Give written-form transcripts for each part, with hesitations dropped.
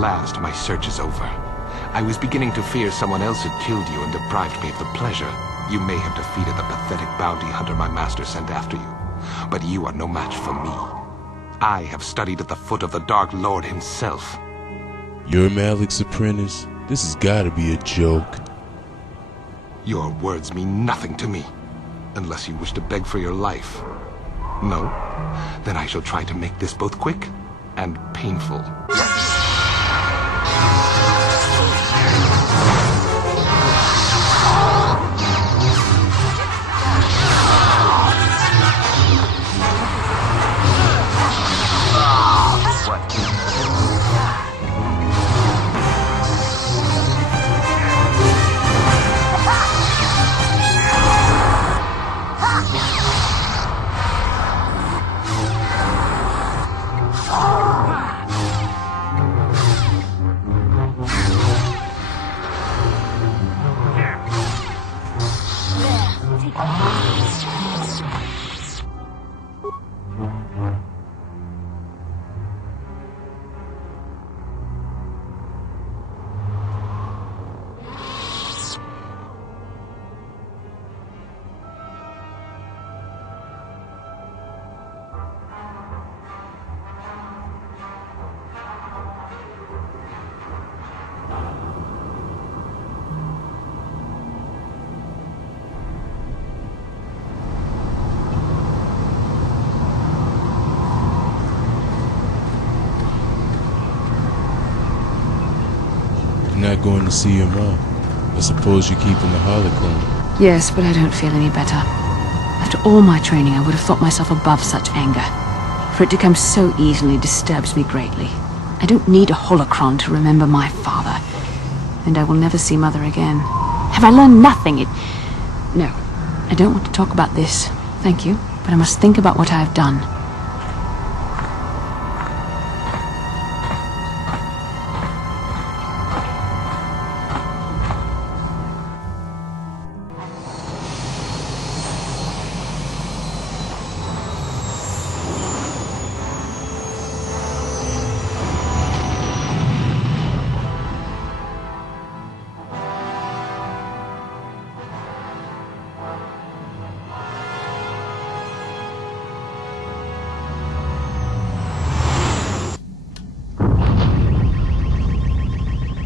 last, my search is over. I was beginning to fear someone else had killed you and deprived me of the pleasure. You may have defeated the pathetic bounty hunter my master sent after you, but you are no match for me. I have studied at the foot of the Dark Lord himself. You're Malik's apprentice? This has gotta be a joke. Your words mean nothing to me, unless you wish to beg for your life. No? Then I shall try to make this both quick and painful. Not going to see your mom. I suppose you're keeping the holocron. Yes, but I don't feel any better. After all my training, I would have thought myself above such anger. For it to come so easily disturbs me greatly. I don't need a holocron to remember my father. And I will never see Mother again. Have I learned nothing? No, I don't want to talk about this. Thank you, but I must think about what I have done.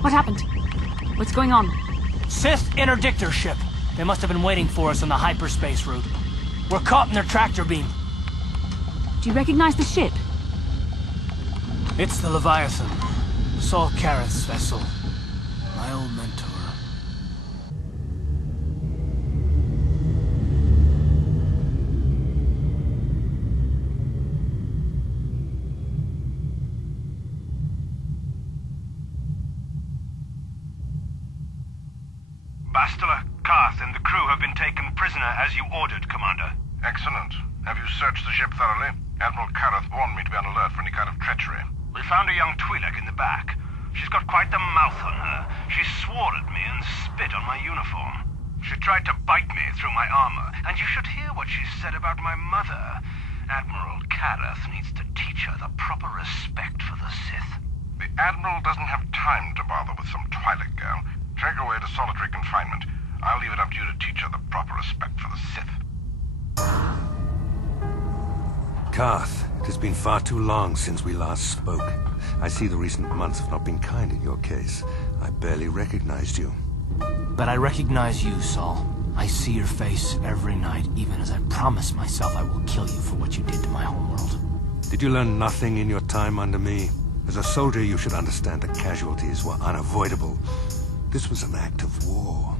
What happened? What's going on? Sith interdictor ship. They must have been waiting for us on the hyperspace route. We're caught in their tractor beam. Do you recognize the ship? It's the Leviathan. Saul Kareth's vessel. My old mentor. Bastila, Karth, and the crew have been taken prisoner as you ordered, Commander. Excellent. Have you searched the ship thoroughly? Admiral Kareth warned me to be on alert for any kind of treachery. We found a young Twi'lek in the back. She's got quite the mouth on her. She swore at me and spit on my uniform. She tried to bite me through my armor, and you should hear what she said about my mother. Admiral Kareth needs to teach her the proper respect for the Sith. The Admiral doesn't have time to bother with some Twi'lek girl. Take her away to solitary confinement. I'll leave it up to you to teach her the proper respect for the Sith. Karth, it has been far too long since we last spoke. I see the recent months have not been kind in your case. I barely recognized you. But I recognize you, Saul. I see your face every night, even as I promise myself I will kill you for what you did to my homeworld. Did you learn nothing in your time under me? As a soldier, you should understand that casualties were unavoidable. This was an act of war.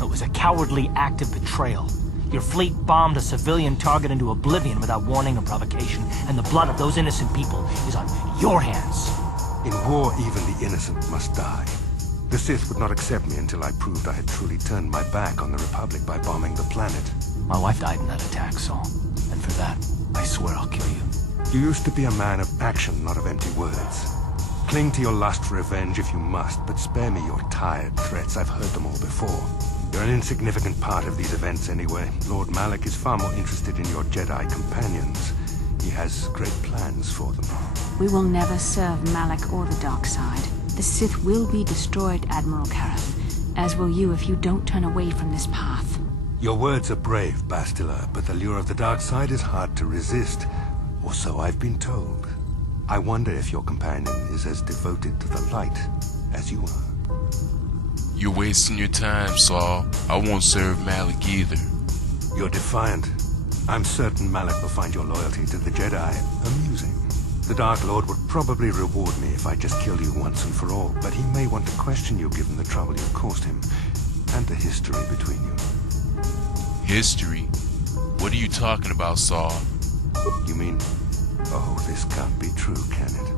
It was a cowardly act of betrayal. Your fleet bombed a civilian target into oblivion without warning or provocation, and the blood of those innocent people is on your hands. In war, even the innocent must die. The Sith would not accept me until I proved I had truly turned my back on the Republic by bombing the planet. My wife died in that attack, Saul. And for that, I swear I'll kill you. You used to be a man of action, not of empty words. Cling to your lust for revenge if you must, but spare me your tired threats. I've heard them all before. You're an insignificant part of these events anyway. Lord Malak is far more interested in your Jedi companions. He has great plans for them. We will never serve Malak or the dark side. The Sith will be destroyed, Admiral Kareth, as will you if you don't turn away from this path. Your words are brave, Bastila, but the lure of the dark side is hard to resist, or so I've been told. I wonder if your companion is as devoted to the light as you are. You're wasting your time, Saul. I won't serve Malak either. You're defiant. I'm certain Malak will find your loyalty to the Jedi amusing. The Dark Lord would probably reward me if I just killed you once and for all, but he may want to question you given the trouble you've caused him, and the history between you. History? What are you talking about, Saul? You mean... Oh, this can't be true, can it?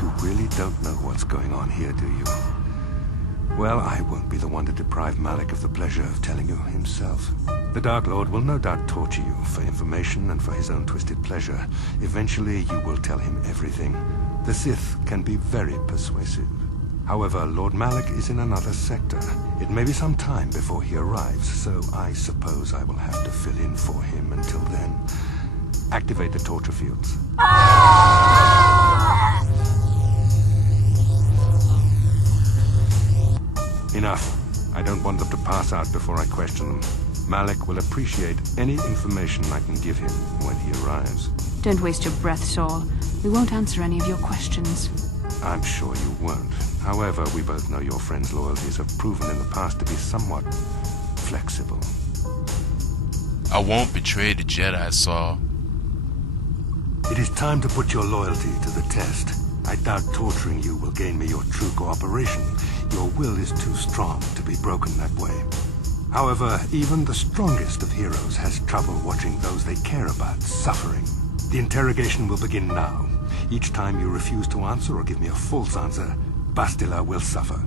You really don't know what's going on here, do you? Well, I won't be the one to deprive Malak of the pleasure of telling you himself. The Dark Lord will no doubt torture you for information and for his own twisted pleasure. Eventually, you will tell him everything. The Sith can be very persuasive. However, Lord Malak is in another sector. It may be some time before he arrives, so I suppose I will have to fill in for him until then. Activate the torture fields. Enough. I don't want them to pass out before I question them. Malak will appreciate any information I can give him when he arrives. Don't waste your breath, Saul. We won't answer any of your questions. I'm sure you won't. However, we both know your friend's loyalties have proven in the past to be somewhat flexible. I won't betray the Jedi, Saul. It is time to put your loyalty to the test. I doubt torturing you will gain me your true cooperation. Your will is too strong to be broken that way. However, even the strongest of heroes has trouble watching those they care about suffering. The interrogation will begin now. Each time you refuse to answer or give me a false answer, Bastila will suffer.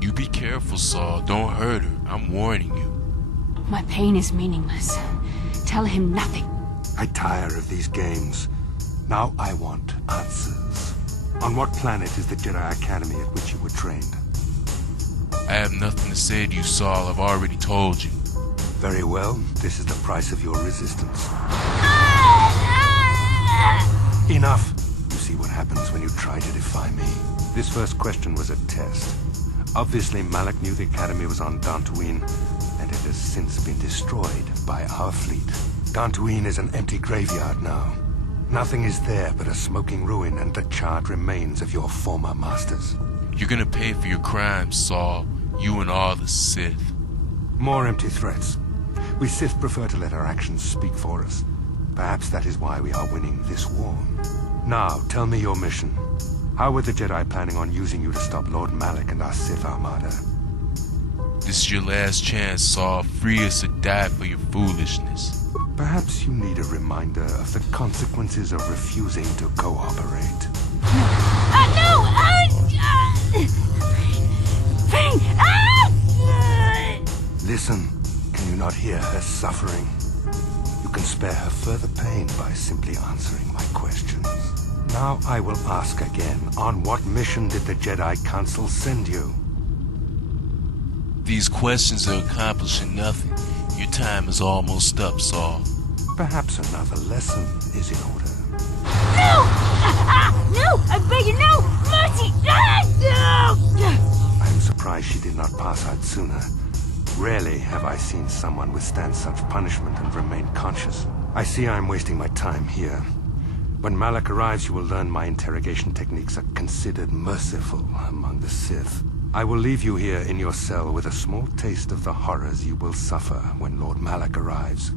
You be careful, Saul. Don't hurt her. I'm warning you. My pain is meaningless. Tell him nothing. I tire of these games. Now I want answers. On what planet is the Jedi Academy at which you were trained? I have nothing to say to you, Saul. I've already told you. Very well. This is the price of your resistance. Enough! You see what happens when you try to defy me. This first question was a test. Obviously, Malak knew the Academy was on Tatooine, and it has since been destroyed by our fleet. Tatooine is an empty graveyard now. Nothing is there but a smoking ruin and the charred remains of your former masters. You're gonna pay for your crimes, Saul. You and all the Sith. More empty threats. We Sith prefer to let our actions speak for us. Perhaps that is why we are winning this war. Now, tell me your mission. How were the Jedi planning on using you to stop Lord Malak and our Sith Armada? This is your last chance, Saul. Free us or die for your foolishness. Perhaps you need a reminder of the consequences of refusing to cooperate. No! Pain! Listen, can you not hear her suffering? You can spare her further pain by simply answering my questions. Now I will ask again, on what mission did the Jedi Council send you? These questions are accomplishing nothing. Your time is almost up, Saul. Perhaps another lesson is in order. No! No! I beg you, no! Mercy! No! I am surprised she did not pass out sooner. Rarely have I seen someone withstand such punishment and remain conscious. I see I am wasting my time here. When Malak arrives, you will learn my interrogation techniques are considered merciful among the Sith. I will leave you here in your cell with a small taste of the horrors you will suffer when Lord Malak arrives.